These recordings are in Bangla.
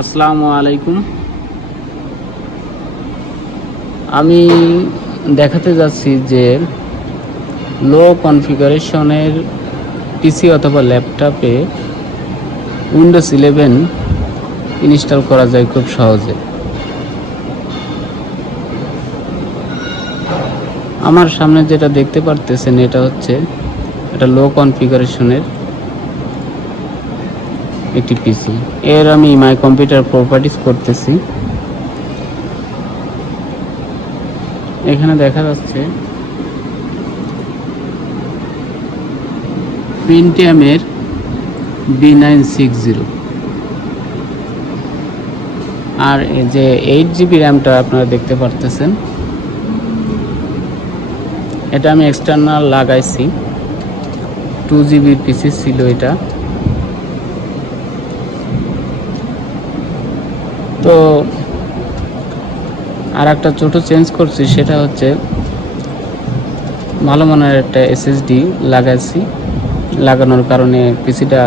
আসসালামু আলাইকুম। আমি দেখাতে যাচ্ছি যে লো কনফিগারেশনের পিসি অথবা ল্যাপটপে উইন্ডোজ 11 ইনস্টল করা যায় খুব সহজে। আমার সামনে যেটা দেখতে পারতেছেন এটা হচ্ছে এটা লো কনফিগারেশনের একটি পিসি। এর আমি মাই কম্পিউটার প্রপার্টিজ করতেছি। এখানে দেখা যাচ্ছে পেন্টিয়ামের B960 আর এই যে 8GB র্যামটা আপনারা দেখতে পারতেছেন, এটা আমি এক্সটার্নাল লাগাইছি। 2GB পিসি ছিল এটা। তো আর একটা ছোট চেঞ্জ করছি, সেটা হচ্ছে ভালো মানের একটা এসএসডি লাগাইছি। লাগানোর কারণে পিসিটা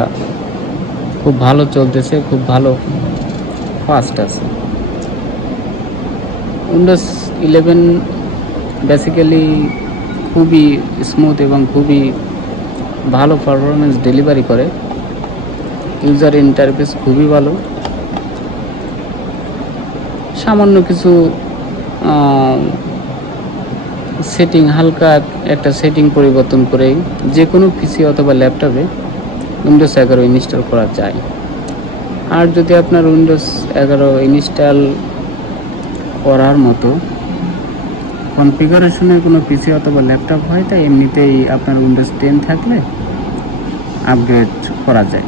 খুব ভালো চলতেছে, খুব ভালো ফাস্ট আছে। উইন্ডোজ 11 বেসিক্যালি খুবই স্মুথ এবং খুবই ভালো পারফরমেন্স ডেলিভারি করে। ইউজার ইন্টারফেস খুবই ভালো। সামান্য কিছু সেটিং, হালকা একটা সেটিং পরিবর্তন করেই যে কোনো পিসি অথবা ল্যাপটপে উইন্ডোজ 11 ইনস্টল করা যায়। আর যদি আপনার উইন্ডোজ 11 ইনস্টল করার মতো কনফিগারেশনের কোনো পিসি অথবা ল্যাপটপ হয়, তাই এমনিতেই আপনার উইন্ডোজ 10 থাকলে আপগ্রেড করা যায়।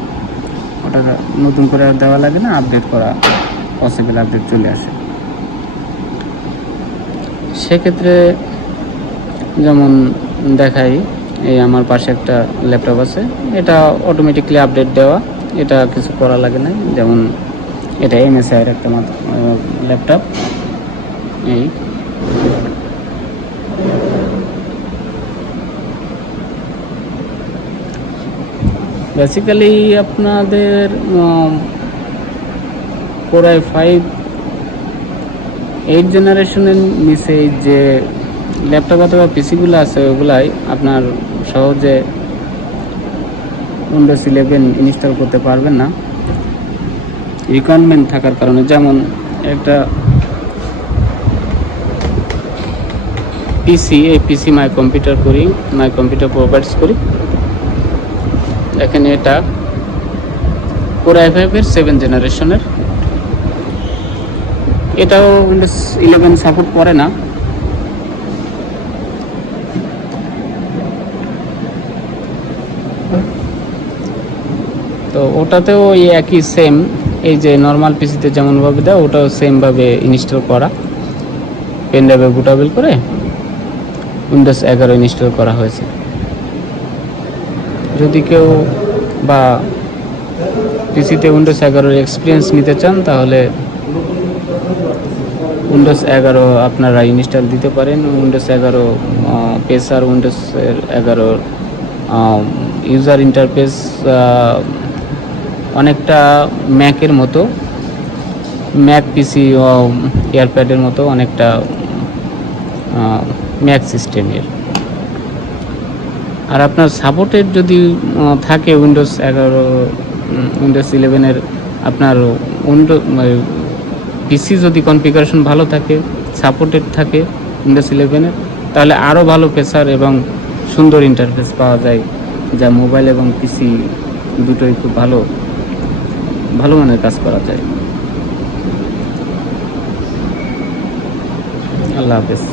ওটা নতুন করে দেওয়া লাগে না, আপডেট করা পসিবল, আপডেট চলে আসে। সেক্ষেত্রে যেমন দেখাই, এই আমার পাশে একটা ল্যাপটপ আছে, এটা অটোমেটিকলি আপডেট দেওয়া, এটা কিছু করা লাগে না। যেমন এটা MSI এর একটা ল্যাপটপ। এই বেসিক্যালি আপনাদের Core i5 8 জেনারেশনের নিচে যে ল্যাপটপ অথবা পিসিগুলো আছে, ওগুলাই আপনার সহজে উইন্ডোজ 11 ইনস্টল করতে পারবেন না, রিকোয়ারমেন্ট থাকার কারণে। যেমন একটা পিসি, এই পিসি মাই কম্পিউটার করি, মাই কম্পিউটার প্রোভাইডস করি। দেখেন এটা Core i5 এর 7 জেনারেশনের। এটাও উইন্ডোজ 11 সাপোর্ট করে না। তো ওটাতেও এই একই সেম, এই যে নর্মাল পিসিতে যেমনভাবে দেয় ওটাও সেমভাবে ইনস্টল করা, পেন ড্রাইভে বুটেবল করে উইন্ডোজ 11 ইনস্টল করা হয়েছে। যদি কেউ বা পিসিতে উইন্ডোজ 11 এক্সপিরিয়েন্স নিতে চান, তাহলে উইন্ডোজ 11 আপনারা ইনস্টল দিতে পারেন। Windows 11 pacer, Windows 11 user interface অনেকটা ম্যাকের মতো, ম্যাক পিসি এয়ারপ্যাডের মতো অনেকটা ম্যাক সিস্টেমের। আর আপনার সাপোর্টেড যদি থাকে উইন্ডোজ 11, উইন্ডোজ 11 আপনার পিসি যদি কনফিগারেশন ভালো থাকে, সাপোর্টেড থাকে উইন্ডোজ 11, তাহলে আরও ভালো পেসার এবং সুন্দর ইন্টারফেস পাওয়া যায়, যা মোবাইল এবং পিসি দুটোই খুব ভালো মানের কাজ করা যায়। আল্লাহ হাফেজ।